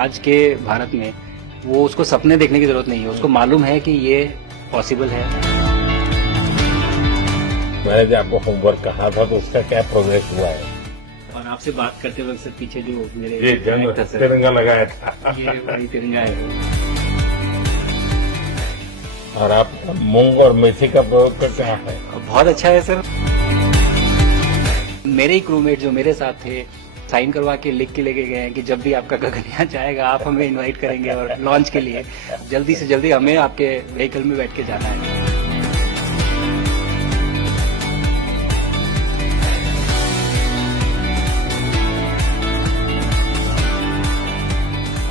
आज के भारत में वो उसको सपने देखने की जरूरत नहीं है, उसको मालूम है कि ये पॉसिबल है। मैंने जो आपको होमवर्क कहा था तो उसका क्या प्रोग्रेस हुआ है? और आपसे बात करते वक्त सर पीछे जो मेरे ये जंग था सर, तिरंगा लगाया था ये वही तिरंगा है। और आप मूंग और मेथी का प्रयोग का क्या है? बहुत अच्छा है सर। मेरे ही क्रूमेट जो मेरे साथ थे साइन करवा के लिख के लेके गए हैं कि जब भी आपका गगनयान जाएगा आप हमें इनवाइट करेंगे और लॉन्च के लिए जल्दी से जल्दी हमें आपके व्हीकल में बैठ के जाना है।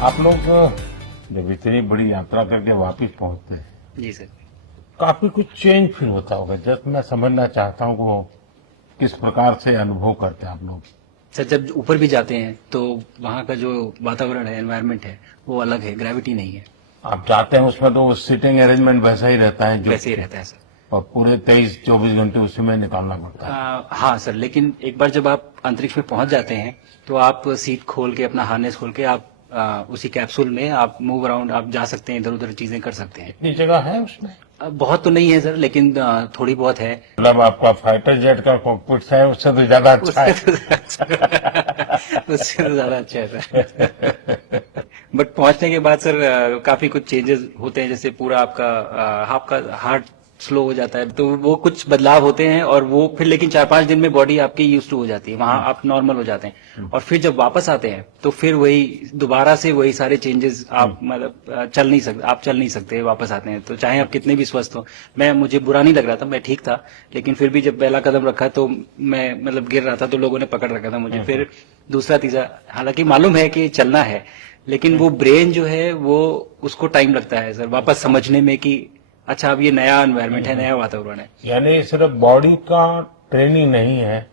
आप लोग जब इतनी बड़ी यात्रा करके वापस पहुंचते हैं जी सर। काफी कुछ चेंज फिर होता होगा। जस्ट मैं समझना चाहता हूँ वो किस प्रकार से अनुभव करते हैं आप लोग? सर जब ऊपर भी जाते हैं तो वहाँ का जो वातावरण है, एनवायरनमेंट है, वो अलग है, ग्रेविटी नहीं है। आप जाते हैं उसमें तो सिटिंग अरेंजमेंट वैसा ही रहता है जो वैसे ही रहता है सर। और पूरे 23-24 घंटे उसी में निकालना पड़ता है। हाँ सर, लेकिन एक बार जब आप अंतरिक्ष में पहुंच जाते हैं तो आप सीट खोल के अपना हार्नेस खोल के आप उसी कैप्सूल में आप मूव अराउंड आप जा सकते हैं, इधर उधर चीजें कर सकते हैं। इतनी जगह है उसमें? बहुत तो नहीं है सर, लेकिन थोड़ी बहुत है। मतलब आपका फाइटर जेट का कॉकपिट है उससे तो ज्यादा अच्छा है। उससे तो ज्यादा अच्छा है सर। बट पहुंचने के बाद सर काफी कुछ चेंजेस होते हैं, जैसे पूरा आपका हार्ट स्लो हो जाता है, तो वो कुछ बदलाव होते हैं और वो फिर लेकिन 4-5 दिन में बॉडी आपकी यूज टू हो जाती है, वहां आप नॉर्मल हो जाते हैं। और फिर जब वापस आते हैं तो फिर वही दोबारा से वही सारे चेंजेस आप मतलब चल नहीं सकते वापस आते हैं, तो चाहे आप कितने भी स्वस्थ हो। मुझे बुरा नहीं लग रहा था, मैं ठीक था, लेकिन फिर भी जब पहला कदम रखा तो मैं मतलब गिर रहा था तो लोगों ने पकड़ रखा था मुझे। फिर दूसरा तीसरा, हालांकि मालूम है कि चलना है, लेकिन वो ब्रेन जो है वो उसको टाइम लगता है सर वापस समझने में कि अच्छा अब ये नया एनवायरनमेंट है, नया वातावरण है। यानी सिर्फ बॉडी का ट्रेनिंग नहीं है,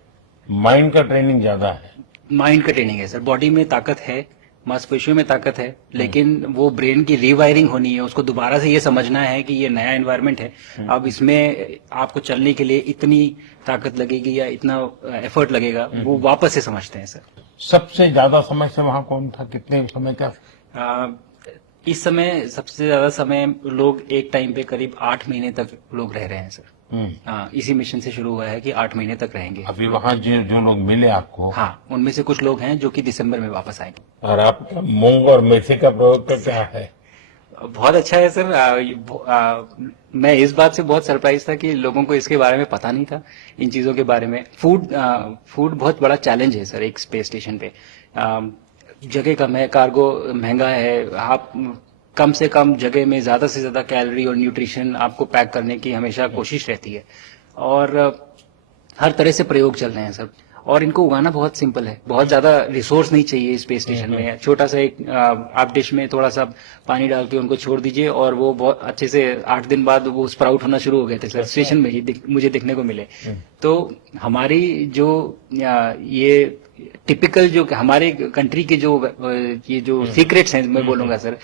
माइंड का ट्रेनिंग ज्यादा है। माइंड का ट्रेनिंग है सर। बॉडी में ताकत है, मांसपेशियों में ताकत है, लेकिन वो ब्रेन की रीवायरिंग होनी है, उसको दोबारा से ये समझना है कि ये नया एनवायरनमेंट है। अब इसमें आपको चलने के लिए इतनी ताकत लगेगी या इतना एफर्ट लगेगा, वो वापस से समझते हैं सर। सबसे ज्यादा समय से वहां कौन था? कितने समय का? इस समय सबसे ज्यादा समय लोग एक टाइम पे करीब 8 महीने तक लोग रह रहे हैं सर। हाँ, इसी मिशन से शुरू हुआ है कि 8 महीने तक रहेंगे। अभी वहां जो लोग मिले आपको? हाँ, उनमें से कुछ लोग हैं जो कि दिसंबर में वापस आएंगे। और आप मूंग और मेथी का प्रयोग का क्या है? बहुत अच्छा है सर। मैं इस बात से बहुत सरप्राइज था कि लोगों को इसके बारे में पता नहीं था, इन चीजों के बारे में। फूड बहुत बड़ा चैलेंज है सर एक स्पेस स्टेशन पे। जगह कम है, कार्गो महंगा है, आप कम से कम जगह में ज्यादा से ज्यादा कैलोरी और न्यूट्रिशन आपको पैक करने की हमेशा कोशिश रहती है, और हर तरह से प्रयोग चल रहे हैं सर। और इनको उगाना बहुत सिंपल है, बहुत ज्यादा रिसोर्स नहीं चाहिए स्पेस स्टेशन में। छोटा सा एक आप डिश में थोड़ा सा पानी डाल के उनको छोड़ दीजिए और वो बहुत अच्छे से 8 दिन बाद वो स्प्राउट होना शुरू हो गए थे सर, स्टेशन में ही मुझे देखने को मिले। तो हमारी जो ये टिपिकल जो हमारे कंट्री के जो ये जो सीक्रेट्स हैं मैं बोलूंगा सर,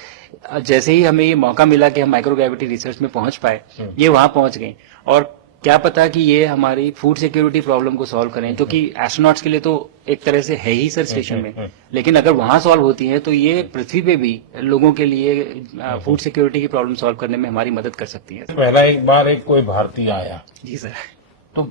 जैसे ही हमें ये मौका मिला कि हम माइक्रोग्रेविटी रिसर्च में पहुंच पाए, ये वहां पहुंच गए। और क्या पता कि ये हमारी फूड सिक्योरिटी प्रॉब्लम को सॉल्व करें, क्योंकि एस्ट्रोनॉट्स के लिए तो एक तरह से है ही सर स्टेशन में, लेकिन अगर वहां सॉल्व होती है तो ये पृथ्वी पे भी लोगों के लिए फूड सिक्योरिटी की प्रॉब्लम सॉल्व करने में हमारी मदद कर सकती है। पहला एक बार एक कोई भारतीय आया जी सर। तो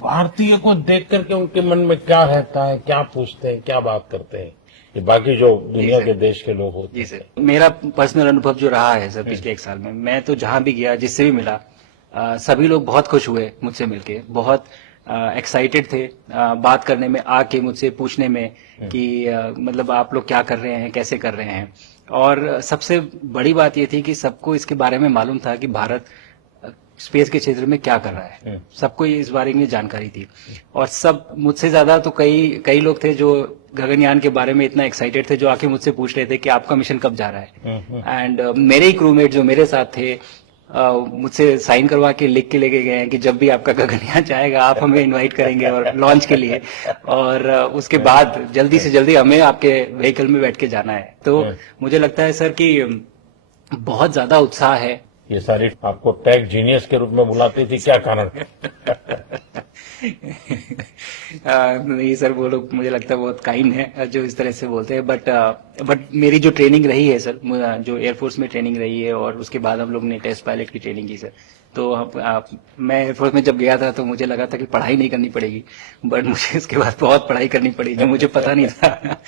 भारतीय को देख करके उनके मन में क्या रहता है, क्या पूछते हैं, क्या बात करते हैं, ये बाकी जो दुनिया के देश के लोग होते हैं? जी सर, मेरा पर्सनल अनुभव जो रहा है सर पिछले 1 साल में, मैं तो जहां भी गया जिससे भी मिला, सभी लोग बहुत खुश हुए मुझसे मिलके, बहुत एक्साइटेड थे बात करने में, आके मुझसे पूछने में कि मतलब आप लोग क्या कर रहे हैं, कैसे कर रहे हैं। और सबसे बड़ी बात ये थी कि सबको इसके बारे में मालूम था कि भारत स्पेस के क्षेत्र में क्या कर रहा है, सबको इस बारे में जानकारी थी। और सब मुझसे ज्यादा तो कई लोग थे जो गगनयान के बारे में इतना एक्साइटेड थे, जो आके मुझसे पूछ रहे थे कि आपका मिशन कब जा रहा है। एंड मेरे ही क्रूमेट जो मेरे साथ थे मुझसे साइन करवा के लिख के लेके गए हैं कि जब भी आपका गगनयान जाएगा आप हमें इनवाइट करेंगे और लॉन्च के लिए, और उसके बाद जल्दी से जल्दी हमें आपके व्हीकल में बैठ के जाना है। तो मुझे लगता है सर कि बहुत ज्यादा उत्साह है ये सारी आपको टेक जीनियस के रूप में बुलाती थी, क्या कारण? नहीं सर, वो लोग मुझे लगता है बहुत काइंड है जो इस तरह से बोलते हैं, बट मेरी जो ट्रेनिंग रही है सर, जो एयरफोर्स में ट्रेनिंग रही है और उसके बाद हम लोग ने टेस्ट पायलट की ट्रेनिंग की सर, तो मैं एयरफोर्स में जब गया था तो मुझे लगा था कि पढ़ाई नहीं करनी पड़ेगी, बट मुझे इसके बाद बहुत पढ़ाई करनी पड़ी जो मुझे पता नहीं था।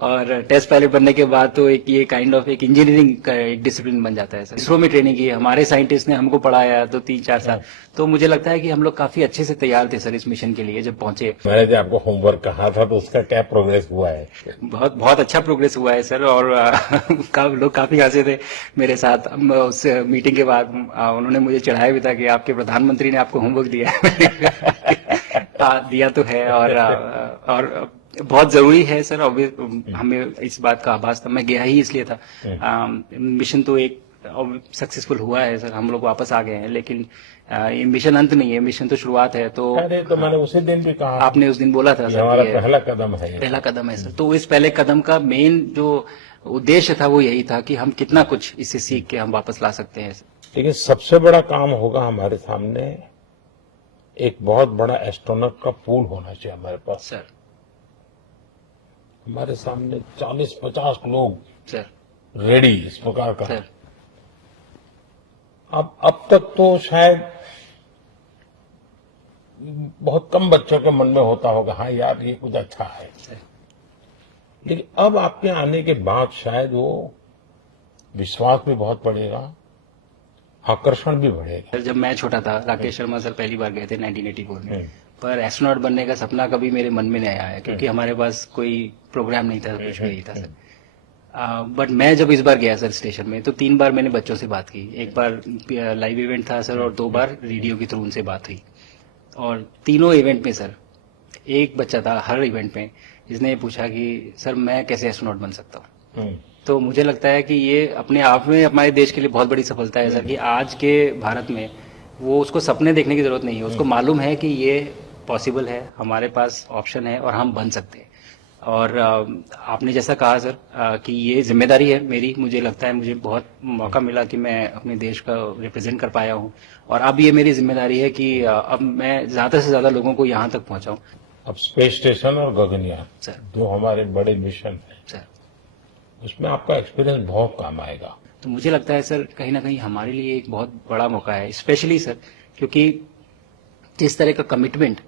और टेस्ट पायलट बनने के बाद तो एक ये काइंड ऑफ एक इंजीनियरिंग का एक डिसिप्लिन बन जाता है सर। इसरो में ट्रेनिंग की, हमारे साइंटिस्ट ने हमको पढ़ाया तो 3-4 साल, तो मुझे लगता है कि हम लोग काफी अच्छे से तैयार थे सर इस मिशन के लिए जब पहुंचे। मैंने जो आपको होमवर्क कहा था तो उसका क्या प्रोग्रेस हुआ है? बहुत बहुत अच्छा प्रोग्रेस हुआ है सर, और लोग काफी हंसे थे मेरे साथ। उस मीटिंग के बाद उन्होंने मुझे चढ़ाया भी था कि आपके प्रधानमंत्री ने आपको होमवर्क दिया है। दिया तो है, और बहुत जरूरी है सर। हमें इस बात का आभास था, मैं गया ही इसलिए था। मिशन तो एक सक्सेसफुल हुआ है सर, हम लोग वापस आ गए हैं, लेकिन ये मिशन अंत नहीं है, मिशन तो शुरुआत है। तो अरे तो मैंने उसी दिन भी कहा, आपने उस दिन बोला था ये सर, हमारा कि पहला कदम है। पहला कदम है सर। तो इस पहले कदम का मेन जो उद्देश्य था वो यही था कि हम कितना कुछ इससे सीख के हम वापस ला सकते हैं। लेकिन सबसे बड़ा काम होगा हमारे सामने, एक बहुत बड़ा एस्ट्रोनॉट का पूल होना चाहिए हमारे पास सर। हमारे सामने 40-50 लोग सर रेडी इस प्रकार का। सर अब तक तो शायद बहुत कम बच्चों के मन में होता होगा, हाँ यार ये कुछ अच्छा है, लेकिन अब आपके आने के बाद शायद वो विश्वास भी बहुत बढ़ेगा, आकर्षण भी बढ़ेगा। सर, जब मैं छोटा था, राकेश शर्मा सर पहली बार गए थे 1984 में, पर एस्ट्रोनॉट बनने का सपना कभी मेरे मन में नहीं आया, क्योंकि हमारे पास कोई प्रोग्राम नहीं था, कुछ भी नहीं था सर। बट मैं जब इस बार गया सर स्टेशन में, तो 3 बार मैंने बच्चों से बात की। एक बार लाइव इवेंट था सर, और 2 बार रेडियो के थ्रू उनसे बात हुई। और तीनों इवेंट में सर एक बच्चा था हर इवेंट में जिसने पूछा कि सर मैं कैसे एस्ट्रोनॉट बन सकता हूँ। तो मुझे लगता है कि ये अपने आप में हमारे देश के लिए बहुत बड़ी सफलता है सर, कि आज के भारत में वो उसको सपने देखने की जरूरत नहीं है, उसको मालूम है कि ये पॉसिबल है, हमारे पास ऑप्शन है और हम बन सकते हैं। और आपने जैसा कहा सर कि ये जिम्मेदारी है मेरी, मुझे लगता है मुझे बहुत मौका मिला कि मैं अपने देश का रिप्रेजेंट कर पाया हूँ, और अब ये मेरी जिम्मेदारी है कि अब मैं ज्यादा से ज्यादा लोगों को यहाँ तक पहुँचाऊँ। अब स्पेस स्टेशन और गगनयान सर, जो हमारे बड़े मिशन है सर, उसमें आपका एक्सपीरियंस बहुत काम आएगा। तो मुझे लगता है सर कहीं ना कहीं हमारे लिए एक बहुत बड़ा मौका है, स्पेशली सर क्योंकि जिस तरह का कमिटमेंट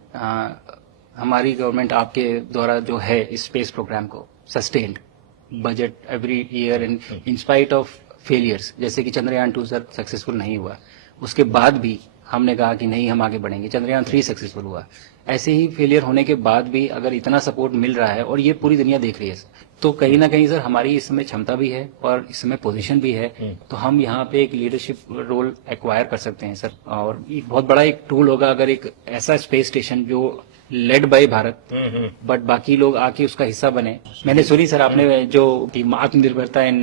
हमारी गवर्नमेंट आपके द्वारा जो है इस स्पेस प्रोग्राम को, sustained budget every year and in spite of failures, जैसे कि चंद्रयान 2 सर सक्सेसफुल नहीं हुआ, उसके बाद भी हमने कहा कि नहीं हम आगे बढ़ेंगे, चंद्रयान 3 सक्सेसफुल हुआ। ऐसे ही फेलियर होने के बाद भी अगर इतना सपोर्ट मिल रहा है, और ये पूरी दुनिया देख रही है सर, तो कहीं ना कहीं सर हमारी इस समय क्षमता भी है और इस समय पोजीशन भी है, तो हम यहाँ पे एक लीडरशिप रोल एक्वायर कर सकते हैं सर। और एक बहुत बड़ा एक टूल होगा अगर एक ऐसा स्पेस स्टेशन जो लेड बाय भारत, बट बाकी लोग आके उसका हिस्सा बने। मैंने सुनी सर आपने जो आत्मनिर्भरता इन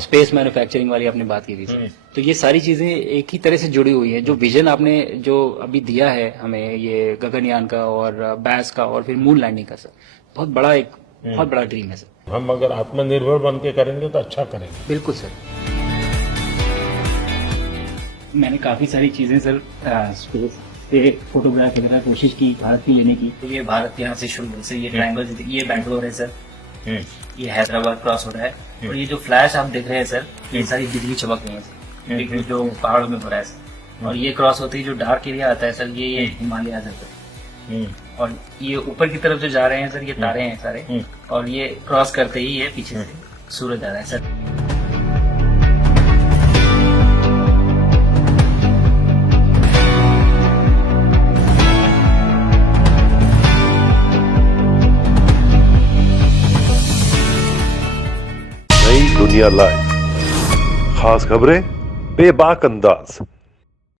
स्पेस मैन्युफैक्चरिंग वाली आपने बात की थी सर, तो ये सारी चीजें एक ही तरह से जुड़ी हुई है। जो विजन आपने जो अभी दिया है हमें, ये गगनयान का और बैस का और फिर मून लैंडिंग का सर, बहुत बड़ा ड्रीम है सर। हम अगर आत्मनिर्भर बन के करेंगे तो अच्छा करेंगे। बिल्कुल सर। मैंने काफी सारी चीजें सर स्पेस से फोटोग्राफ वगैरह कोशिश की भारत की लेने की। तो ये भारत यहाँ से शुरू से ये ट्रायंगल, ये बैंगलोर है सर, ये हैदराबाद क्रॉस हो रहा है, और ये जो फ्लैश आप देख रहे हैं सर, ये सारी बिजली चमक रही है सर, बिजली जो पहाड़ों में हो रहा है सर। और ये क्रॉस होते ही जो डार्क एरिया आता है सर, ये हिमालय आ जाता है, और ये ऊपर की तरफ जो जा रहे हैं सर, ये तारे हैं सारे, और ये क्रॉस करते ही ये पीछे से सूरज आ रहा है सर। नई दुनिया लाइव, खास खबरें बेबाक अंदाज।